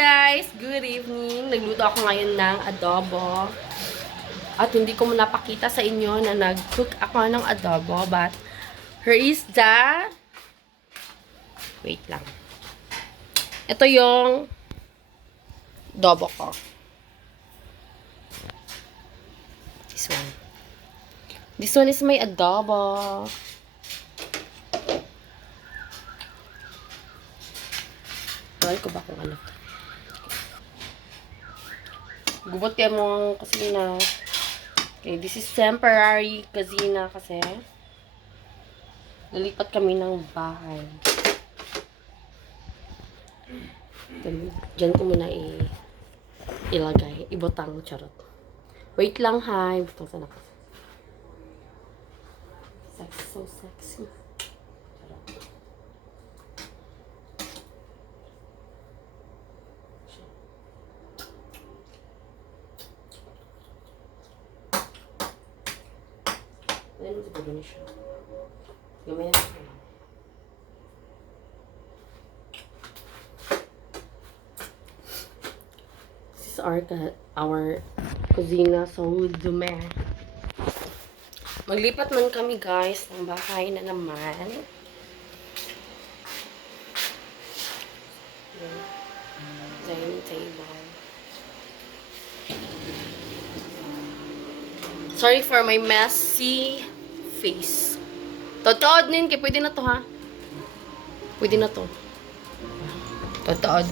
guys! Good evening! Nagluto ako ngayon ng adobo. At hindi ko napakita sa inyo na nag-cook ako ng adobo. But, here is the... Wait lang. Ito yung adobo ko. This one. This one is my adobo. Tawal ko ba kung ano? Gubot kayo mo kusina. Okay, this is temporary kusina kasi lilipat kami ng bahay. Diyan ko muna ilagay. Ibutang, charot. Wait lang ha. Ibutang sana kasi. Sexy, so sexy. Ayan mo sa na siya. Gamay na siya. This is our kusina sa Dume. Maglipat man kami guys ng bahay na naman. Dining table. Sorry for my messy face. Totood nin, kaya pwede na to ha. Pwede na to. Totood.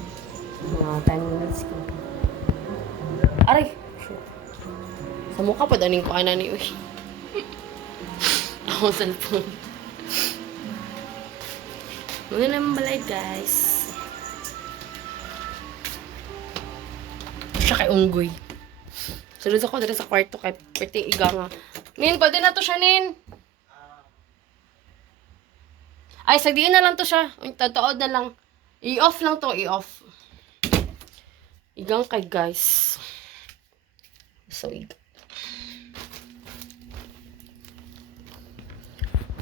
Mga 10 minutes ko. Aray! Shoot. Sa mukha pa daning ko ana ni uy. Ako cellphone. Mga naman balay guys. Siya kay unggoy. Sunod ako dito sa kwarto kay pwede iga nga. Nin, pwede na to siya, Nin. Ay, sagdiin na lang to siya. Tatood na lang. I-off lang to, i-off. Igang kay guys. So,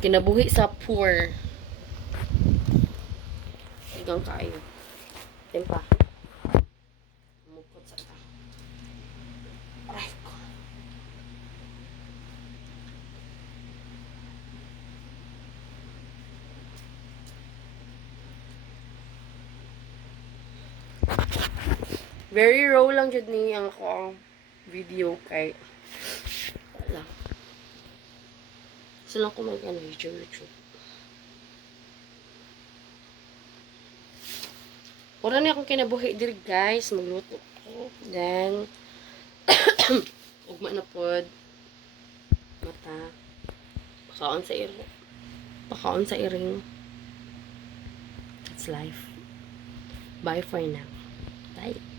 kinabuhi sa poor. Igang kayo. Tempa. Mukot sa ta. Aray ko. Very raw lang dyan ni ang ko video kay wala. Sila ko mag-ano YouTube. Wala na akong kinabuhi diri guys. Magluto ko. Then ugma na pod. Mata. Pakaon sa iring. Pakaon sa iring. It's life. Bye for now. Bye.